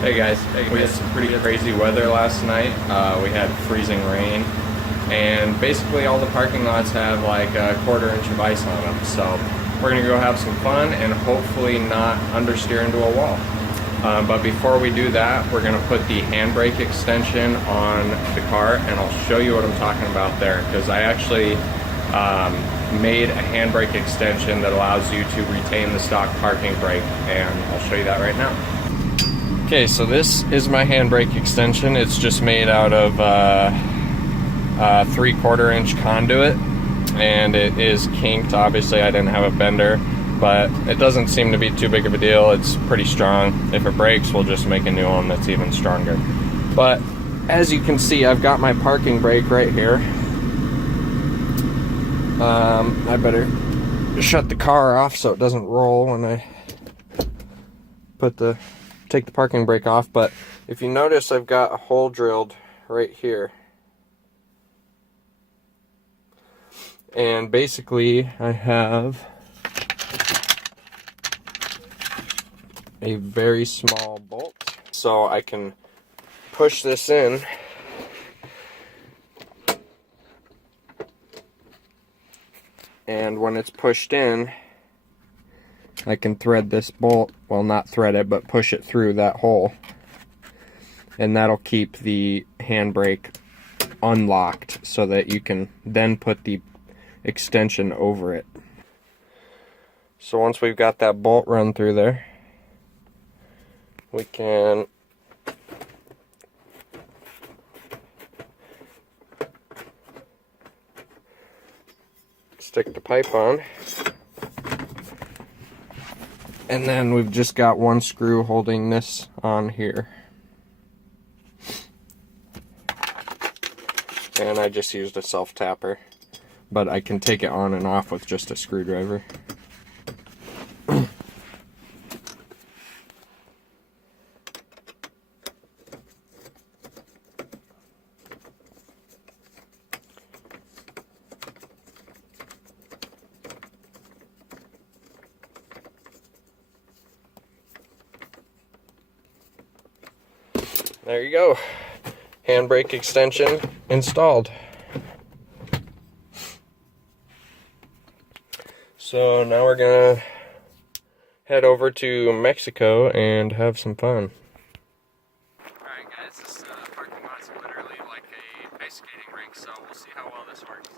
Hey guys, we had some pretty crazy weather last night. We had freezing rain, and basically all the parking lots have like a 1/4 inch of ice on them. So we're gonna go have some fun and hopefully not understeer into a wall. But before we do that, we're gonna put the handbrake extension on the car, and I'll show you what I'm talking about there, because I actually made a handbrake extension that allows you to retain the stock parking brake, and I'll show you that right now. Okay, so this is my handbrake extension. It's just made out of 3/4 inch conduit, and it is kinked. Obviously I didn't have a bender, but it doesn't seem to be too big of a deal. It's pretty strong. If it breaks, we'll just make a new one that's even stronger. But as you can see, I've got my parking brake right here. I better shut the car off so it doesn't roll when I take the parking brake off. But if you notice, I've got a hole drilled right here. And basically I have a very small bolt, so I can push this in and when it's pushed in, I can thread this bolt, well, not thread it, but push it through that hole, and that'll keep the handbrake unlocked so that you can then put the extension over it. So once we've got that bolt run through there, we can stick the pipe on, and then we've just got one screw holding this on here, and I just used a self-tapper, but I can take it on and off with just a screwdriver. There you go. Handbrake extension installed. So now we're gonna head over to Mexico and have some fun. Alright guys, this parking lot's literally like a ice skating rink, so we'll see how well this works.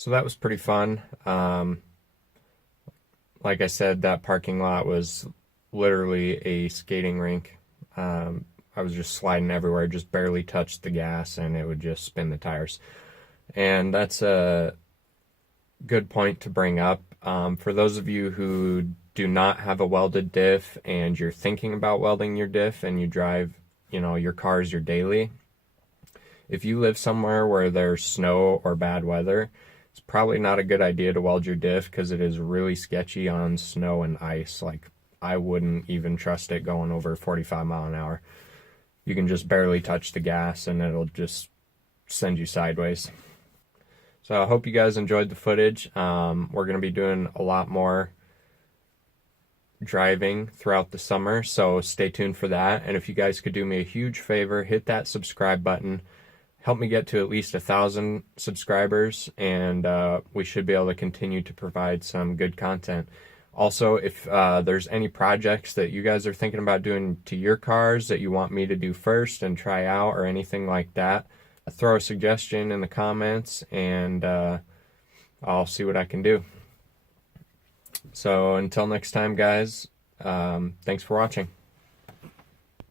So that was pretty fun. Like I said, that parking lot was literally a skating rink. I was just sliding everywhere, just barely touched the gas, and it would just spin the tires. And that's a good point to bring up. For those of you who do not have a welded diff and you're thinking about welding your diff and you drive, your cars your daily, if you live somewhere where there's snow or bad weather, it's probably not a good idea to weld your diff because it is really sketchy on snow and ice. Like, I wouldn't even trust it going over 45 mile an hour. You can just barely touch the gas and it'll just send you sideways. So I hope you guys enjoyed the footage. We're going to be doing a lot more driving throughout the summer, so stay tuned for that. And if you guys could do me a huge favor, hit that subscribe button. Help me get to at least 1,000 subscribers, and we should be able to continue to provide some good content. Also, if there's any projects that you guys are thinking about doing to your cars that you want me to do first and try out or anything like that, throw a suggestion in the comments and I'll see what I can do. So until next time, guys, thanks for watching.